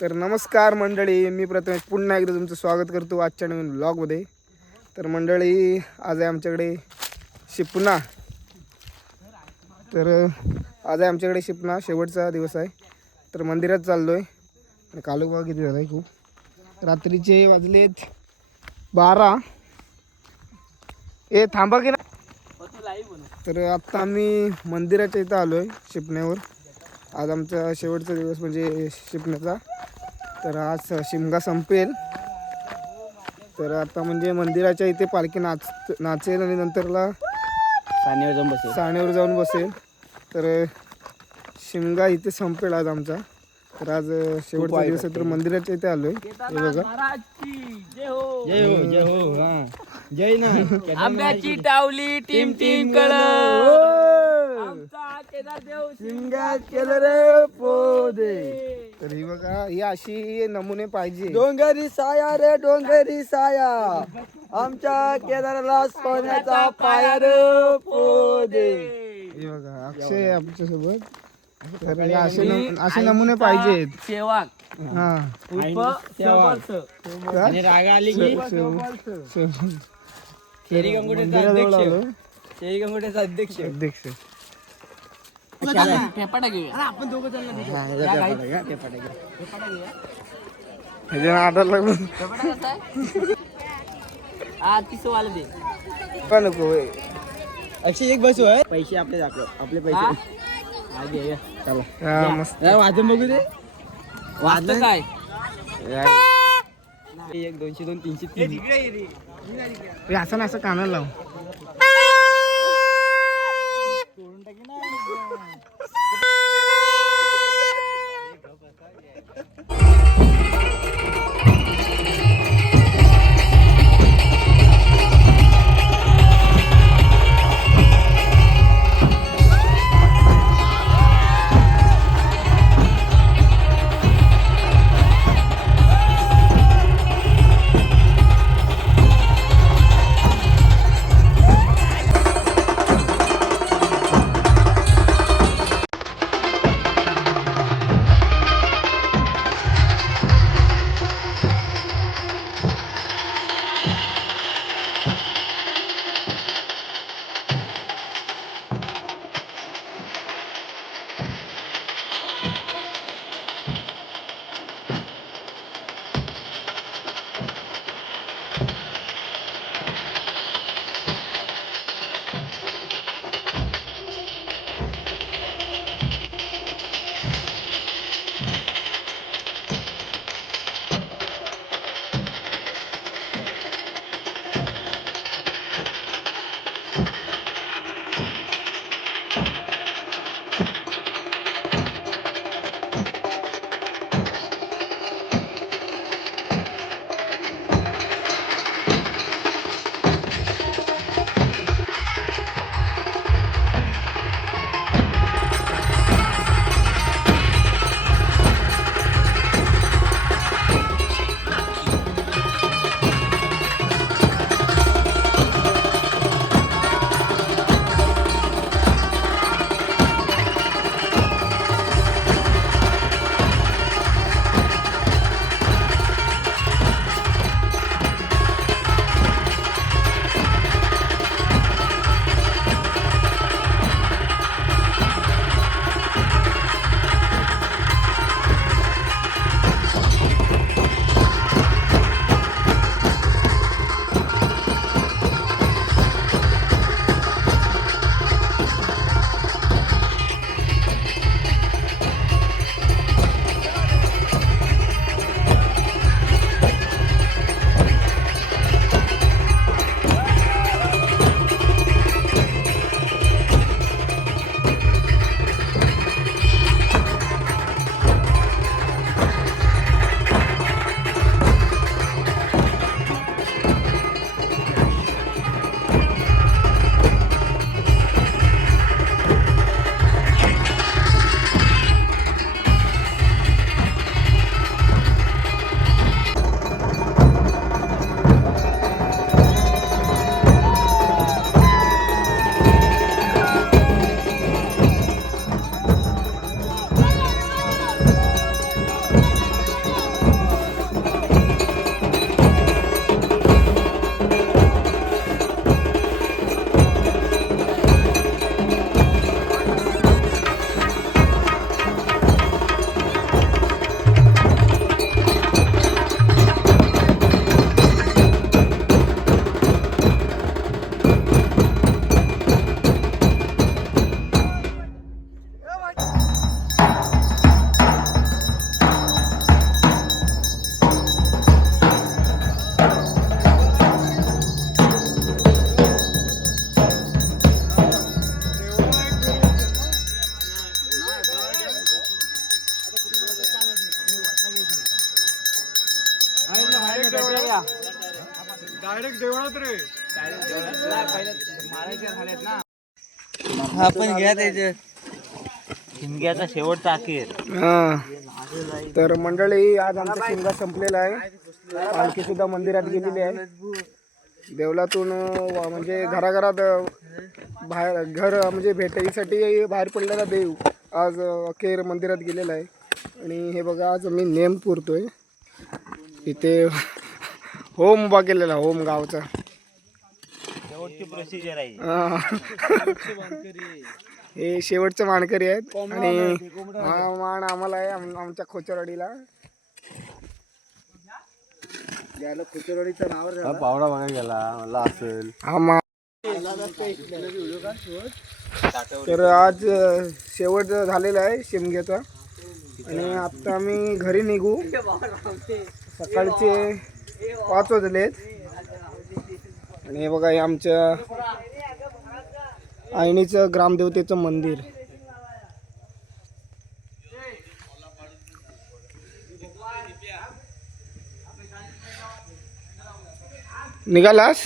तर नमस्कार मंडळी, मी प्रथमेश पुन्हा एकदा तुमचं स्वागत करतो आजच्या नवीन व्लॉगमध्ये. तर मंडळी, आज आहे आमच्याकडे शिपना. तर आज आहे आमच्याकडे शिपना, शेवटचा दिवस आहे. तर मंदिरात चाललो आहे आणि कालोबा किती झाला आहे खूप. रात्रीचे वाजलेत 12. थांबा की ना. तर आत्ता आम्ही मंदिराच्या इथं आलो आहे शिपण्यावर. आज आमचा शेवटचा दिवस म्हणजे शिपण्याचा. तर आज शिमगा संपेल. तर आता म्हणजे मंदिराच्या इथे पालखी नाचेल आणि नंतरला सानेवर जाऊन बसेल. तर शिमगा इथे संपेल आज आमचा. तर आज शेवटचा दिवस आहे, तर मंदिराच्या इथे आलोय. हे बघा, जय ना आंब्याची टावली टीम टीम कळ केलं रे पोदे. तर ही बघा, ही अशी नमुने पाहिजे. डोंगरी साया रे डोंगरी साया, आमच्या केदारला सोन्याचा पाया रे पोदे. हे बघा, अक्षय आमच्या सोबत. तर हे असे नमुने पाहिजेत. सेवाक हा, आणि रागा आली की शेरी गंगोटेचा अध्यक्ष, शेरी गंगोटेचा अध्यक्ष अध्यक्ष. पेपाटा घेऊया आपण दोघं ह्याच्या नादाला लागून पेपाटा कसा आहे हा 30 वाला दे का नको होय. अशी एक बसू आहे. पैसे आपले दाखव, आपले पैसे चला हा, मस्त. वाजून बघू दे. वाजलं काय 1 200 2 300 3 हे असं ना असं कानाला लाव. या डायरेक्ट जेवणात रे. आपण घ्या त्याच्यात शिमग्याचा शेवटचा अखेर. हा तर मंडळी आज आमचा शिमगा संपलेला आहे. पालखी सुद्धा मंदिरात गेलेली आहे. देवलातून म्हणजे घराघरात बाहेर घर म्हणजे भेटीसाठी बाहेर पडलेला देव आज अखेर मंदिरात गेलेला आहे. आणि हे बघा आज मी नेम पुरतोय इथे होम उभा केलेला होम गावचा. शेवटची प्रोसिजर आहे. हे शेवटचे मानकरी आहेत आणि मान आम्हाला आहे आमच्या खोचरवाडीला. खोचरवाडीचं नाव पावडा बघा गेला मला असेल. हा तर आज शेवट झालेला आहे शिमग्याचा आणि आता आम्ही घरी निघू. सकाळचे 5 वाजलेत आणि हे बघा हे आमच्या आईणीचं ग्रामदेवतेचं मंदिर. निघालास?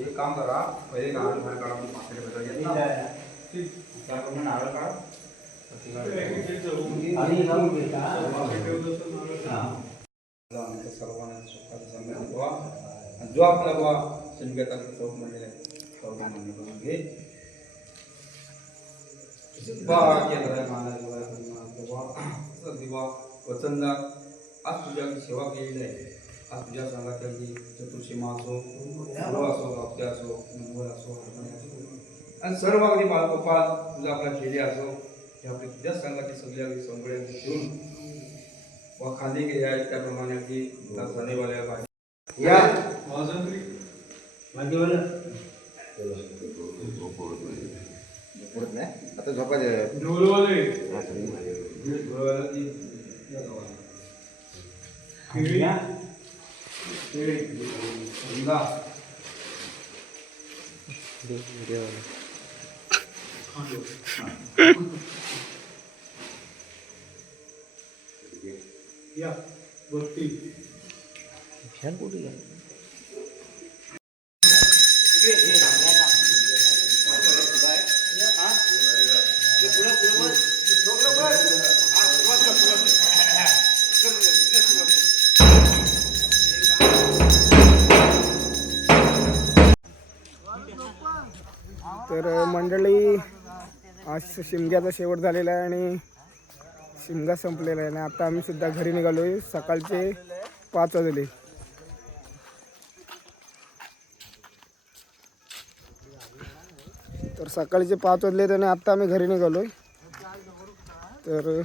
एक काम करा पहिले नारळ बाहेर काढा पाकिट भेटत घेत ना त्याप्रमाणे नारळ काढा सर्वांना जो आपला बुवा शिमग्याचा चौक म्हणलेला आहे चौक मान्य करून घे दिवा वचनदार आज तुझ्या सेवा केलेली आहे. आज तुझ्या संघातली चतुर्शीमा असो असो गावते असो मंगळ असो आणि सर्व अगदी बाळगोपाल तुझा आपला खेळी असो हे आपली तुझ्याच संघाची सगळी अगदी संगळे घेऊन व खाली गेले आहेत त्याप्रमाणे अगदी सनेवाल्या बाहेर या आता झोपायचं या गोष्टी तर मंडळी आज शिमग्याचा शेवट झालेला आहे आणि शिमगा संपलेला आहे आणि आता आम्ही सुद्धा घरी निघालोय. सकाळचे 5 वाजले. तर सकाळचे 5 वाजले आणि आता आम्ही घरी निघालोय. तर